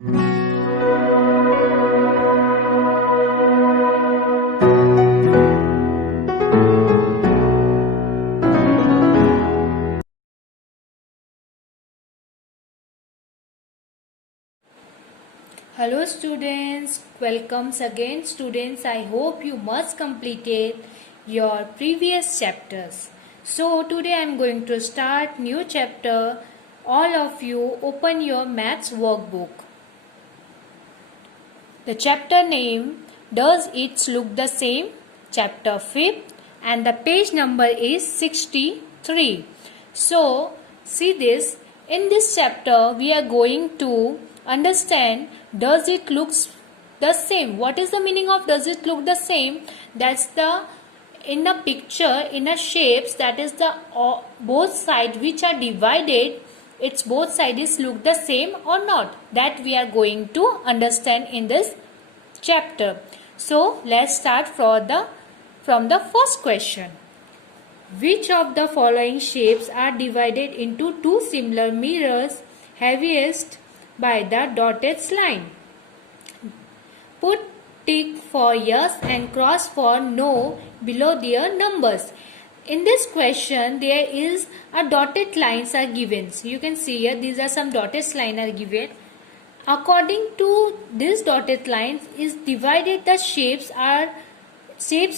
Hello students, welcome again students. I hope you must completed your previous chapters. So today I am going to start new chapter. All of you open your maths workbook. The chapter name, Does It Look the Same? Chapter 5th, and the page number is 63. So see this, in this chapter we are going to understand, does it looks the same? What is the meaning of does it look the same? That's the, in a picture, in a shapes, that is the both sides which are divided, its both sides look the same or not, that we are going to understand in this chapter. So let's start from the first question. Which of the following shapes are divided into two similar mirrors heaviest by the dotted line? Put tick for yes and cross for no below their numbers. In this question, there is a dotted lines are given. So you can see here, these are some dotted lines are given. According to this dotted lines is divided, the shapes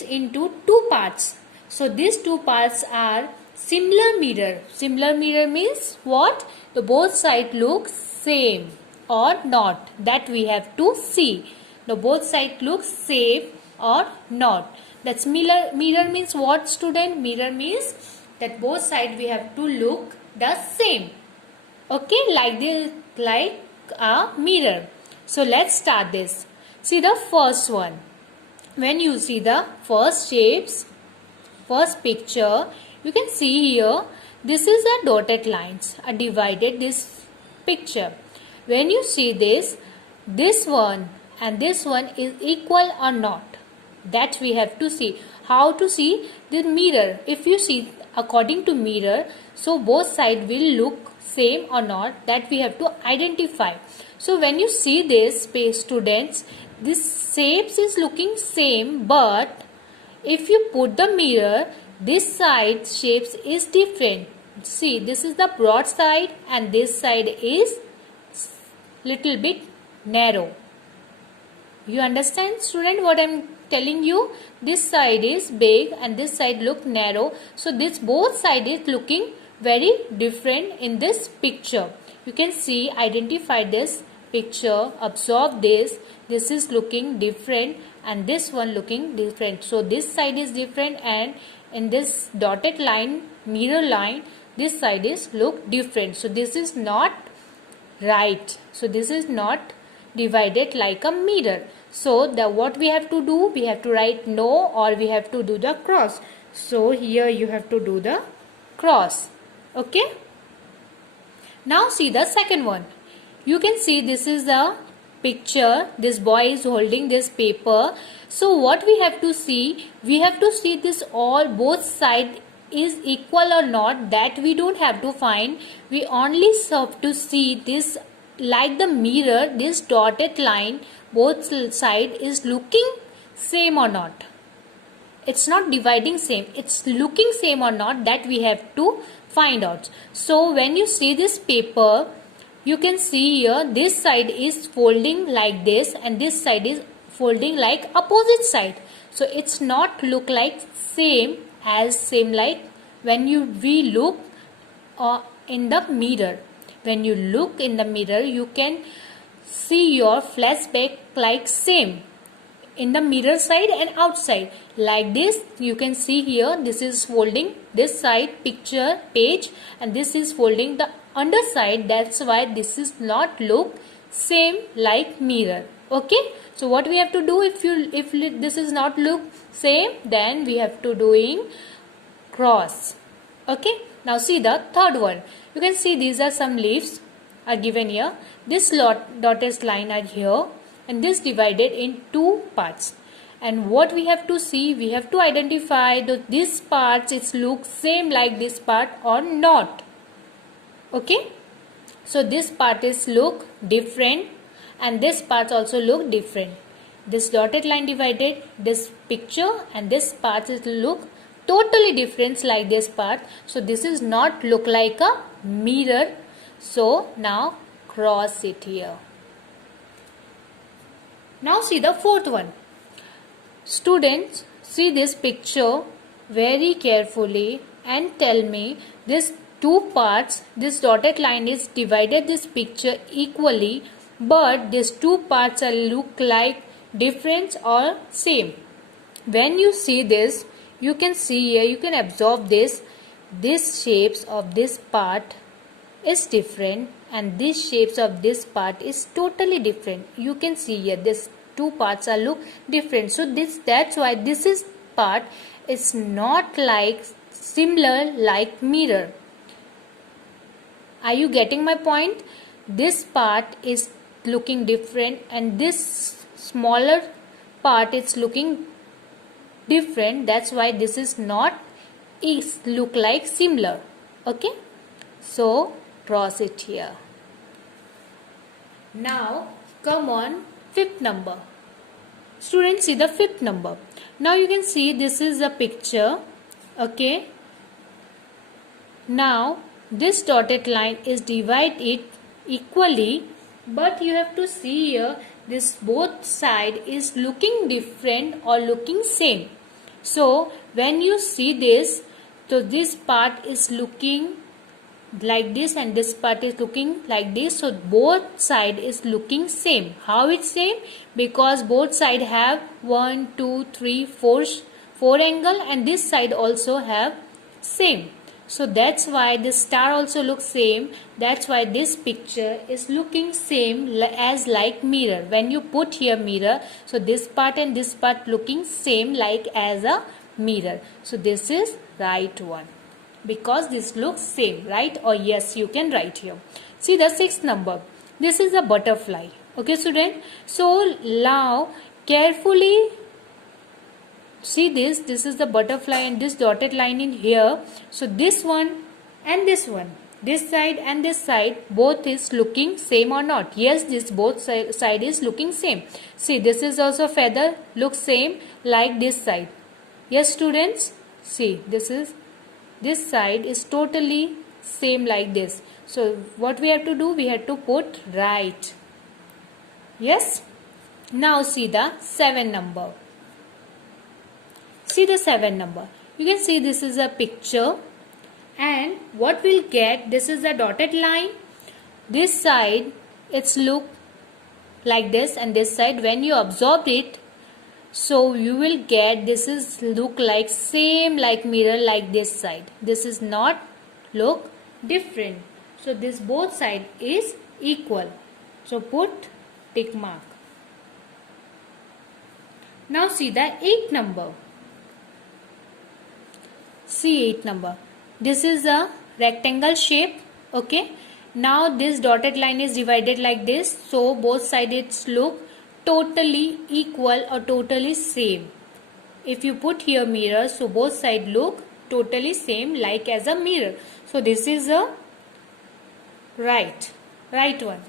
into two parts. So these two parts are similar mirror. Similar mirror means what? The both sides look same or not. That we have to see. The both sides look same or not. That's mirror means what, student? Mirror means that both sides we have to look the same. Okay, like this, like a mirror. So let's start this. See the first one. When you see the first shapes, first picture, you can see here, this is a dotted lines, a divided this picture. When you see this one and this one is equal or not, that we have to see. How to see? The mirror. If you see according to mirror, so both sides will look same or not, that we have to identify. So when you see this, students, this shapes is looking same, but if you put the mirror, this side shapes is different. See, this is the broad side and this side is little bit narrow. You understand, student, what I am telling you? This side is big and this side look narrow. So this both side is looking very different in this picture. You can see, identify this picture, observe this. This is looking different and this one looking different. So this side is different, and in this dotted line, mirror line, this side is look different. So this is not right. So this is not divided like a mirror. So what we have to do, we have to write no, or we have to do the cross. So here you have to do the cross. Okay. Now see the second one. You can see this is the picture. This boy is holding this paper. So what we have to see, we have to see this all both side is equal or not, that we don't have to find. We only have to see this, like the mirror, this dotted line, both side is looking same or not. It's not dividing same, it's looking same or not, that we have to find out. So when you see this paper, you can see here, this side is folding like this and this side is folding like opposite side. So it's not look like same like when we look in the mirror. When you look in the mirror, you can see your flashback like same in the mirror side and outside. Like this, you can see here, this is folding this side picture page and this is folding the underside. That's why this is not look same like mirror. Okay. So what we have to do, if this is not look same, then we have to doing cross. Okay. Now see the third one. You can see these are some leaves are given here. This dotted line are here and this divided in two parts. And what we have to see, we have to identify that this part is look same like this part or not. Okay. So this part is look different and this part also look different. This dotted line divided this picture and this part is look totally different like this part. So this is not look like a mirror. So now cross it here. Now see the fourth one. Students, see this picture very carefully and tell me this two parts, this dotted line is divided this picture equally, but these two parts are look like different or same. When you see this, you can see here, you can observe this shapes of this part is different and these shapes of this part is totally different. You can see here this two parts are look different. So that's why this is part is not like similar like mirror. Are you getting my point? This part is looking different and this smaller part is looking different. That's why this is not is look like similar. Okay, so cross it here. Now come on fifth number. Students, see the fifth number. Now you can see this is a picture. Okay, now this dotted line is divide it equally, but you have to see here this both side is looking different or looking same. So when you see this, so this part is looking like this and this part is looking like this. So both side is looking same. How it's same? Because both side have 1 2 3 4 angle and this side also have same. So that's why this star also looks same. That's why this picture is looking same as like mirror. When you put here mirror, so this part and this part looking same like as a mirror. So this is right one. Because this looks same, right? Or yes, you can write here. See the sixth number. This is a butterfly. Okay, student. So now carefully see this. This is the butterfly and this dotted line in here. So this one and this one, this side and this side, both is looking same or not? Yes, this both side is looking same. See, this is also feather, looks same like this side. Yes, students. See, this side is totally same like this. So what we have to do? We have to put right. Yes. Now see the 7 number. See the 7 number. You can see this is a picture and what we'll get, this is a dotted line. This side it's look like this and this side when you absorb it, so you will get this is look like same like mirror like this side. This is not look different. So this both side is equal. So put tick mark. Now see the 8 number. See 8 number. This is a rectangle shape. Okay. Now this dotted line is divided like this. So both sides look totally equal or totally same. If you put here mirror, so both sides look totally same like as a mirror. So this is a right one.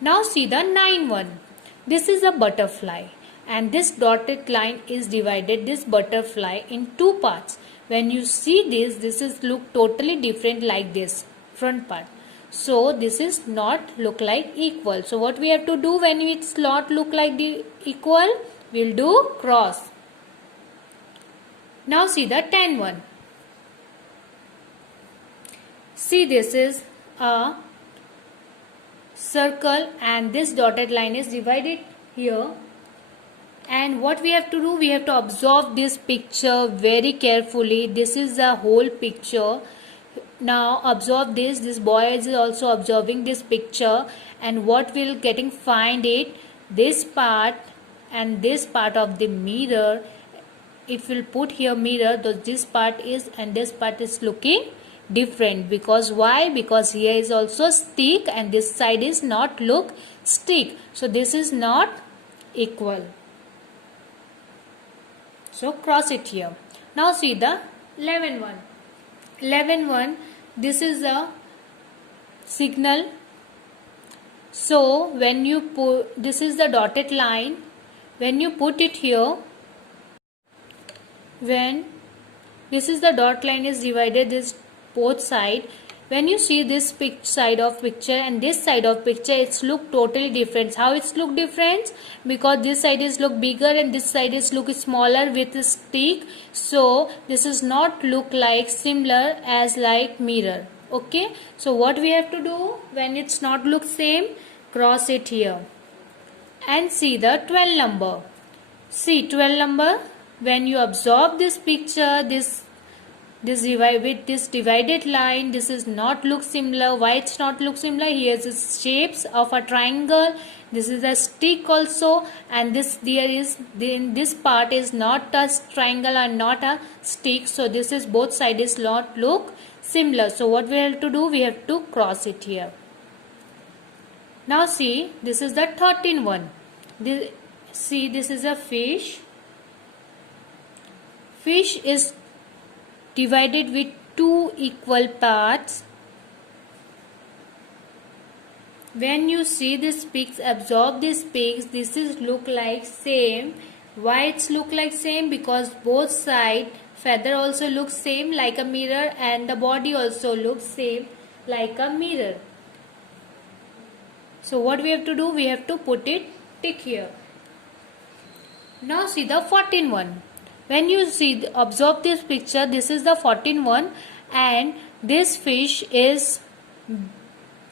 Now see the 9 one. This is a butterfly and this dotted line is divided this butterfly in two parts. When you see this is look totally different like this front part. So this is not look like equal. So what we have to do when it's not look like the equal? We'll do cross. Now see the 10 one. See, this is a circle and this dotted line is divided here. And what we have to do? We have to observe this picture very carefully. This is the whole picture. Now observe this boy is also observing this picture, and what will getting find it, this part and this part of the mirror. If we'll put here mirror, this part is and this part is looking different. Because why? Because here is also stick and this side is not look stick. So this is not equal. So cross it here. Now see the 11 one. 11 one. This is a signal So when you put, this is the dotted line, when you put it here, when this is the dot line is divided this both side, when you see this side of picture and this side of picture, it's look totally different. How it's look different? Because this side is look bigger and this side is look smaller with a stick. So this is not look like similar as like mirror. Okay, so what we have to do when it's not look same, cross it here and see the 12 number. See 12 number, when you absorb this picture, this with this divided line, this is not look similar. Why it's not look similar? Here is the shapes of a triangle, this is a stick also, and this there is in this part is not a triangle and not a stick, so this is both sides is not look similar. So what we have to do, we have to cross it here. Now see, this is the 13th one. See, this is a fish. Fish is divided with two equal parts. When you see this pigs, absorb this pigs, this is look like same. Why it's look like same? Because both side feather also looks same like a mirror and the body also looks same like a mirror. So what we have to do, we have to put it tick here. Now see the 14th one. When you see, observe this picture, this is the 14th one, and this fish is,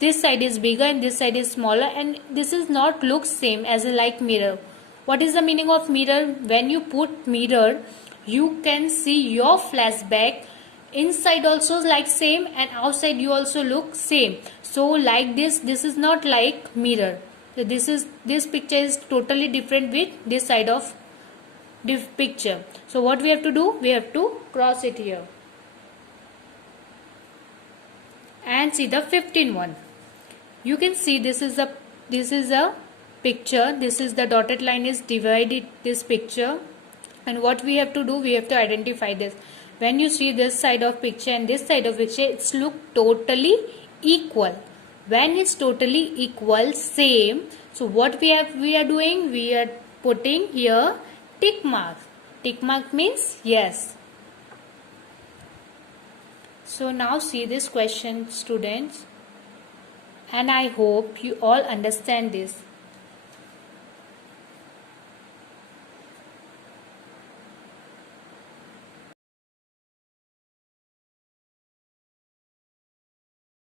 this side is bigger and this side is smaller, and this is not look same as a like mirror. What is the meaning of mirror? When you put mirror, you can see your flashback. Inside also like same and outside you also look same. So like this is not like mirror. So this picture is totally different with this side of this picture. So what we have to do, we have to cross it here and see the 15th one. You can see this is a picture, this is the dotted line is divided this picture, and what we have to do, we have to identify this. When you see this side of picture and this side of picture, it's look totally equal. When it's totally equal, same, so what we are doing, we are putting here tick mark. Tick mark means yes. So now see this question, students, and I hope you all understand this.